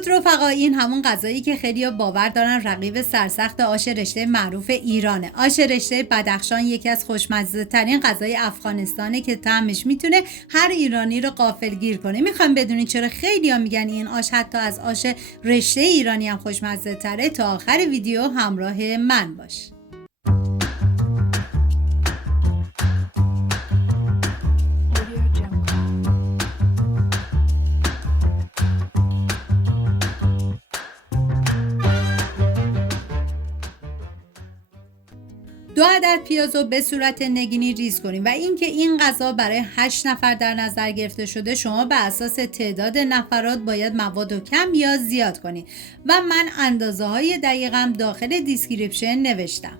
درود رفقا، این همون غذایی که خیلی‌ها باور دارن رقیب سرسخت آش رشته معروف ایرانه. آش رشته بدخشان یکی از خوشمزه ترین غذای افغانستانه که طعمش میتونه هر ایرانی رو غافلگیر کنه. میخوام بدونید چرا خیلی‌ها میگن این آش حتی از آش رشته ایرانی هم خوشمزه تره؟ تا آخر ویدیو همراه من باش. دو عدد پیاز رو به صورت نگینی ریز کنید و اینکه این غذا برای 8 نفر در نظر گرفته شده، شما به اساس تعداد نفرات باید مواد رو کم یا زیاد کنید و من اندازه های دقیقم داخل دیسکریپشن نوشتم.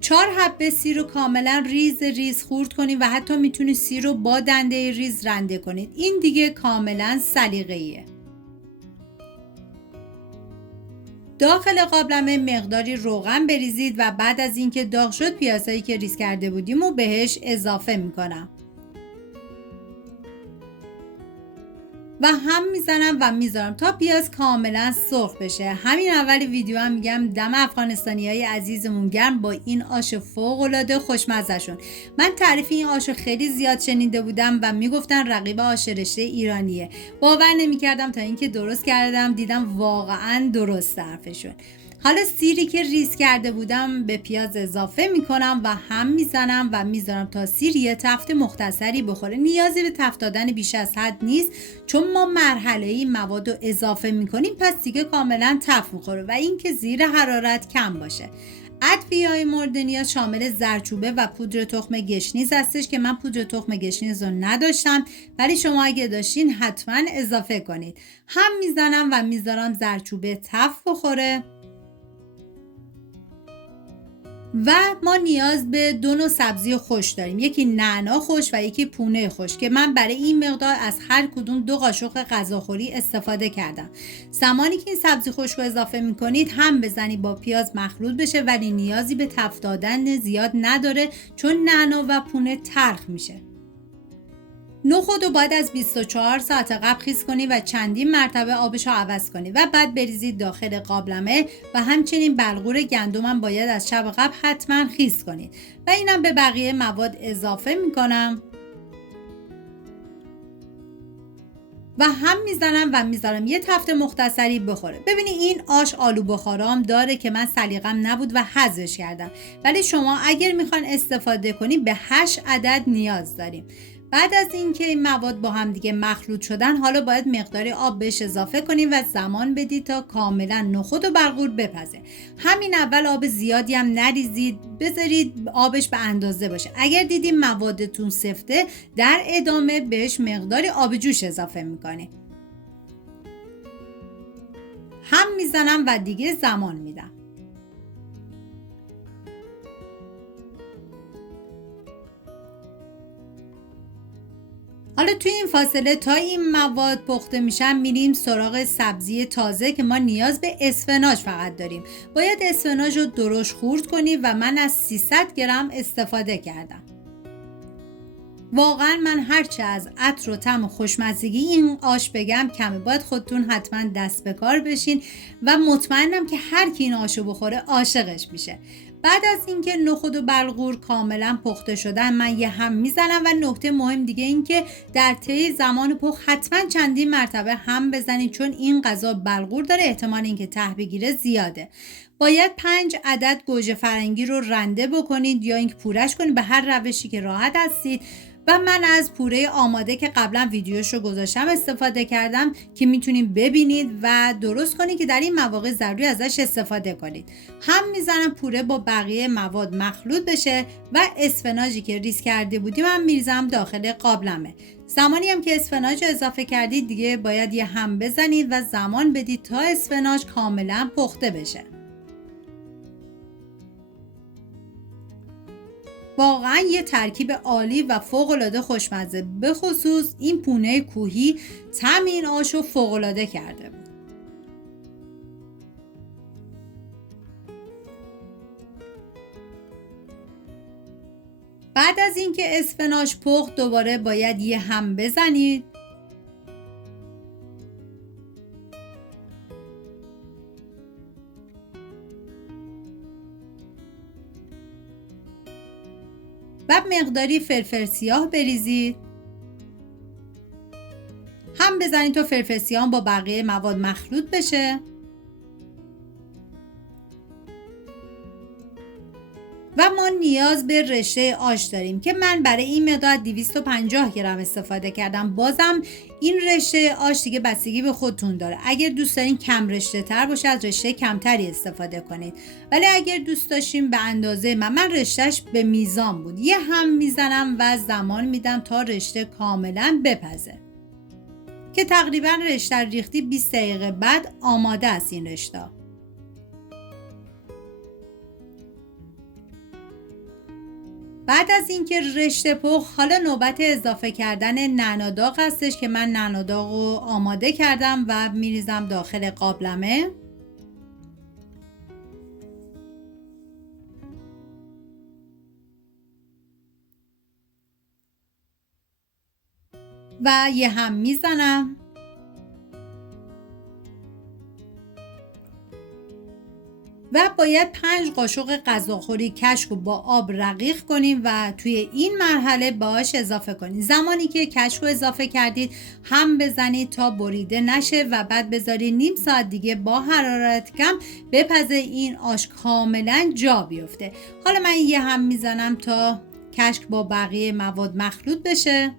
4 حبه سیر رو کاملا ریز خورد کنید و حتی میتونید سیر رو با دنده ریز رنده کنید. این دیگه کاملا سلیقه‌ایه. داخل قابلمه مقداری روغن بریزید و بعد از اینکه داغ شد پیازهایی که ریز کرده بودیم رو بهش اضافه میکنم و هم میزنم و میذارم تا پیاز کاملا سرخ بشه. همین اول ویدیو هم میگم دم افغانستانی های عزیزمون گرم با این آش فوق العاده خوشمزه شون. من تعریف این آش خیلی زیاد شنیده بودم و میگفتن رقیب آش رشته ایرانیه. باور نمیکردم تا اینکه درست کردم دیدم واقعا درست حرفشون. حالا سیری که ریز کرده بودم به پیاز اضافه میکنم و هم میزنم و میذارم تا سیر یه تفت مختصری بخوره. نیازی به تفت دادن بیش از حد نیست چون ما مرحله‌ای مواد رو اضافه میکنیم، پس دیگه کاملا تفت میخوره و اینکه زیر حرارت کم باشه. ادویه‌های مورد نیاز شامل زردچوبه و پودر تخم گشنیز هستش که من پودر تخم گشنیز رو نداشتم، ولی شما اگه داشتین حتما اضافه کنید. هم میزنم و میذارم زردچوبه تفت بخوره و ما نیاز به 2 نوع سبزی خشک داریم، یکی نعنا خشک و یکی پونه خشک که من برای این مقدار از هر کدوم 2 قاشق غذاخوری استفاده کردم. زمانی که این سبزی خشک رو اضافه میکنید هم بزنید با پیاز مخلوط بشه، ولی نیازی به تفت دادن زیاد نداره چون نعنا و پونه تلخ میشه. نخود رو باید از 24 ساعت قبل خیس کنید و چندین مرتبه آبش رو عوض کنید و بعد بریزید داخل قابلمه و همچنین بلغور گندم هم باید از شب قبل حتما خیس کنید و اینم به بقیه مواد اضافه میکنم و هم میزنم و میذارم یه تفت مختصری بخوره. ببینید این آش آلو بخارام داره که من سلیقم نبود و حذفش کردم، ولی شما اگر میخوان استفاده کنید به 8 عدد نیاز داریم. بعد از اینکه این مواد با هم دیگه مخلوط شدن، حالا باید مقداری آب بهش اضافه کنید و زمان بدید تا کاملا نخود و بلغور بپزه. همین اول آب زیادی هم نریزید، بذارید آبش به اندازه باشه. اگر دیدین موادتون سفته، در ادامه بهش مقداری آب جوش اضافه میکنید. هم میزنم و دیگه زمان میدم. حالا توی این فاصله تا این مواد پخته میشن میریم سراغ سبزی تازه که ما نیاز به اسفناج فقط داریم. باید اسفناج رو درشت خورد کنید و من از 300 گرم استفاده کردم. واقعا من هرچه از عطر و طعم و خوشمزگی این آش بگم کمه. باید خودتون حتما دست به کار بشین و مطمئنم که هر کی این آشو بخوره عاشقش میشه. بعد از اینکه نخود و بلغور کاملا پخته شدن من یه هم میزنم و نکته مهم دیگه این که در طی زمان پخت حتما چندین مرتبه هم بزنید چون این غذا بلغور داره، احتمال اینکه ته بگیره زیاده. باید 5 عدد گوجه فرنگی رو رنده بکنید یا اینکه پورش کنید، به هر روشی که راحت هستید. و من از پوره آماده که قبلا ویدیوش رو گذاشتم استفاده کردم که میتونید ببینید و درست کنید که در این مواقع ضروری ازش استفاده کنید. هم میزنم پوره با بقیه مواد مخلوط بشه و اسفناجی که ریز کرده بودیم هم میریزم داخل قابلمه. زمانی هم که اسفناج رو اضافه کردید دیگه باید یه هم بزنید و زمان بدید تا اسفناج کاملا پخته بشه. واقعا یه ترکیب عالی و فوق‌العاده خوشمزه، به خصوص این پونه کوهی طعم این آشو فوق‌العاده کرده بود. بعد از اینکه اسفناج پخت دوباره باید یه هم بزنید و مقداری فلفل سیاه بریزید. هم بزنید تا فلفل سیاه با بقیه مواد مخلوط بشه و ما نیاز به رشته آش داریم که من برای این مقدار 250 گرم استفاده کردم. بازم این رشته آش دیگه بستگی به خودتون داره. اگر دوست دارین کم رشته تر باشه از رشته کمتری استفاده کنید، ولی اگر دوست داشتین به اندازه من رشتهش به میزان بود، یه هم میزنم و زمان میدم تا رشته کاملا بپزه که تقریبا رشته ریختی 20 دقیقه بعد آماده است این رشته. بعد از اینکه رشته پخت، حالا نوبت اضافه کردن نعناداغ هستش که من نعناداغ رو آماده کردم و میریزم داخل قابلمه. و یه هم میزنم و باید 5 قاشق غذاخوری کشک رو با آب رقیق کنیم و توی این مرحله باهاش اضافه کنید. زمانی که کشک رو اضافه کردید هم بزنید تا بریده نشه و بعد بذارید نیم ساعت دیگه با حرارت کم بپزه این آش کاملا جا بیفته. حالا من یه هم میزنم تا کشک با بقیه مواد مخلوط بشه.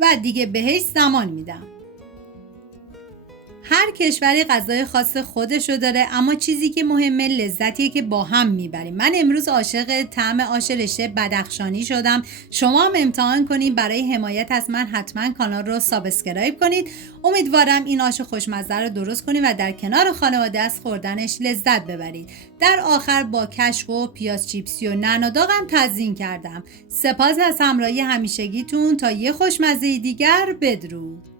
و دیگه بهش زمان میدم. هر کشوری غذای خاص خودشو داره، اما چیزی که مهمه لذتیه که با هم میبریم. من امروز عاشق طعم آش رشته بدخشانی شدم. شما هم امتحان کنید. برای حمایت از من حتما کانال رو سابسکرایب کنید. امیدوارم این آش خوشمزه رو درست کنید و در کنار خانواده از خوردنش لذت ببرید. در آخر با کشک و پیاز چیپسی و نعناداغم تزیین کردم. سپاس از همراهی همیشگیتون. تا یه خوشمزه دیگر، بدرود.